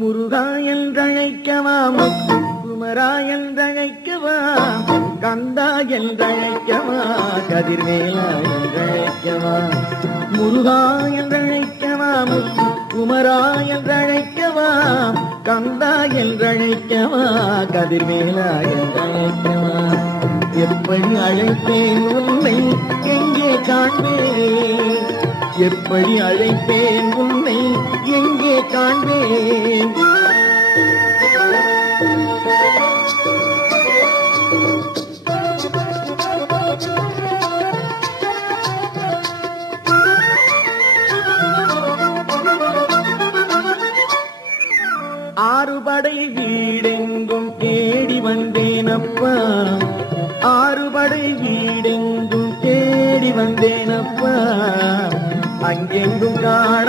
முருகா என்றழைக்கவா, குமரா என்றழைக்கவா, கந்தா என்றழைக்கவா, கதிர்வேலா என்றழைக்கவா. முருகா என்றழைக்கவா, குமரா என்றழைக்கவா, கந்தா என்றழைக்கவா, கதிர்வேலா என்றழைக்கவா. எப்படி அழைப்பேன் உன்னை எங்கே காண்பேன், எப்படி அழைப்பேன் உன்னை எங்கே காண்பேன். ஆறுபடை வீடெங்கும் தேடி வந்தேனப்பா, ஆறுபடை வீடெங்கும் தேடி வந்தேனப்பா, அங்கெங்கும் காண